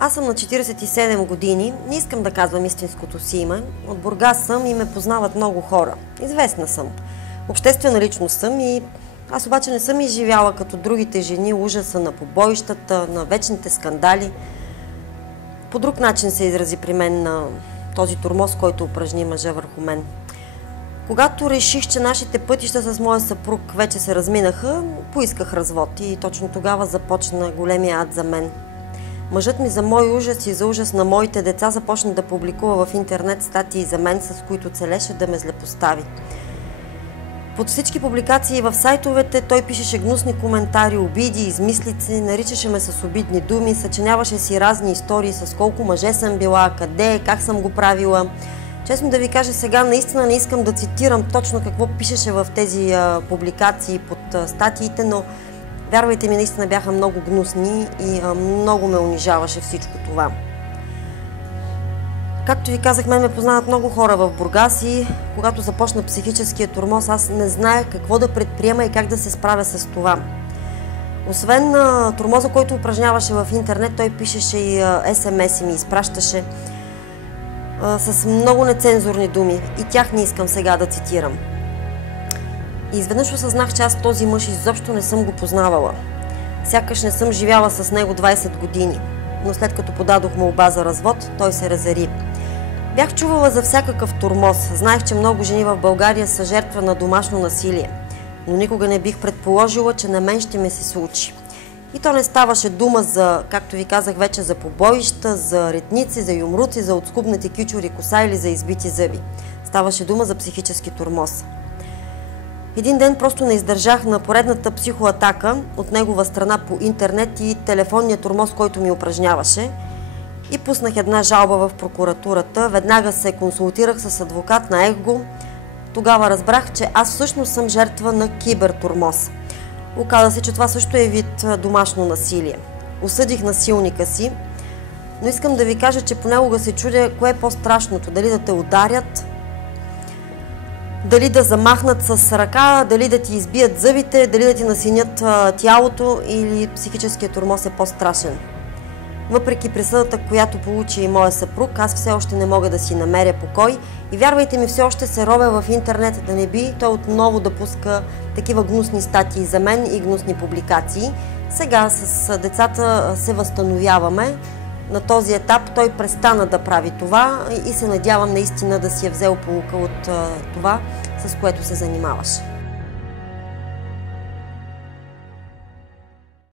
Аз съм на 47 години, не искам да казвам истинското си име. От Бургас съм и ме познават много хора. Известна съм. Обществена личност съм и аз обаче не съм изживяла като другите жени ужаса на побоищата, на вечните скандали. По друг начин се изрази при мен на този тормоз, който упражни мъжа върху мен. Когато реших, че нашите пътища с моя съпруг вече се разминаха, поисках развод и точно тогава започна големия ад за мен. Мъжът ми за мой ужас и за ужас на моите деца започна да публикува в интернет статии за мен, с които целеше да ме злепостави. Под всички публикации в сайтовете той пишеше гнусни коментари, обиди, измислици, наричаше ме с обидни думи, съчиняваше си разни истории с колко мъже съм била, къде, как съм го правила. Честно да ви кажа, сега наистина не искам да цитирам точно какво пишеше в тези публикации под статиите, но вярвайте ми, наистина бяха много гнусни и много ме унижаваше всичко това. Както ви казах, ме познават много хора в Бургас и когато започна психическия тормоз, аз не знаех какво да предприема и как да се справя с това. Освен тормоза, който упражняваше в интернет, той пишеше и SMS-и ми изпращаше с много нецензурни думи и тях не искам сега да цитирам. И изведнъж осъзнах, че аз този мъж изобщо не съм го познавала. Сякаш не съм живяла с него 20 години, но след като подадох молба за развод, той се разяри. Бях чувала за всякакъв тормоз, знаех, че много жени в България са жертва на домашно насилие, но никога не бих предположила, че на мен ще ми се случи. И то не ставаше дума за, както ви казах вече, за побоища, за ретници, за юмруци, за отскубнати кючури коса или за избити зъби. Ставаше дума за психически тормоз. Един ден просто не издържах на поредната психоатака от негова страна по интернет и телефонния тормоз, който ми упражняваше, и пуснах една жалба в прокуратурата. Веднага се консултирах с адвокат, наех го. Тогава разбрах, че аз всъщност съм жертва на кибертормоз. Оказа се, че това също е вид домашно насилие. Осъдих насилника си, но искам да ви кажа, че понякога се чудя кое е по-страшното. Дали да те ударят, дали да замахнат с ръка, дали да ти избият зъбите, дали да ти насинят тялото, или психическият тормоз е по-страшен. Въпреки присъдата, която получи и моя съпруг, аз все още не мога да си намеря покой и вярвайте ми, все още се робя в интернет да не би той отново да пуска такива гнусни статии за мен и гнусни публикации. Сега с децата се възстановяваме. На този етап той престана да прави това и се надявам наистина да си е взел поука от това, с което се занимаваше.